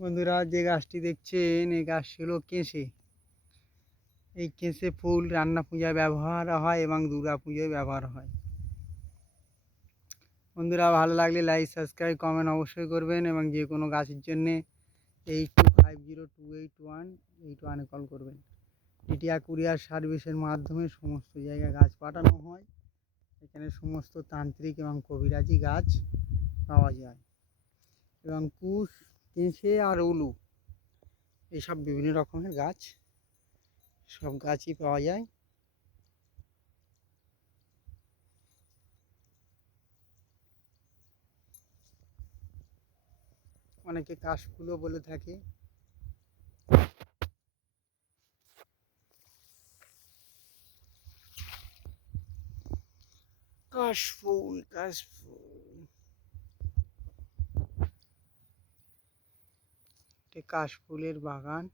বন্ধুরা, যে গাছটি দেখছেন, এই গাছটি হলো কেঁসে। এই কেঁসে ফুল, রান্না পূজায় ব্যবহার হয় এবং দুর্গা পুজোয় ব্যবহার হয়। বন্ধুরা, ভালো লাগলে লাইক সাবস্ক্রাইব কমেন্ট অবশ্যই করবেন এবং যে কোনো গাছের জন্যে eight two five zero two eight one eight ওয়ানে কল করবেন। ইটিয়া কুরিয়ার সার্ভিসের মাধ্যমে সমস্ত জায়গায় গাছ পাঠানো হয়। এখানে সমস্ত তান্ত্রিক এবং কবিরাজি গাছ পাওয়া যায়। এবং কুশ কেঁচে আর উলু। এইসব বিভিন্ন রকমের গাছ। সব গাছই পাওয়া যায়। অনেকে কাশফুলও বলে থাকে। কাশফুল কাশফুল এটা কাশফুলের বাগান।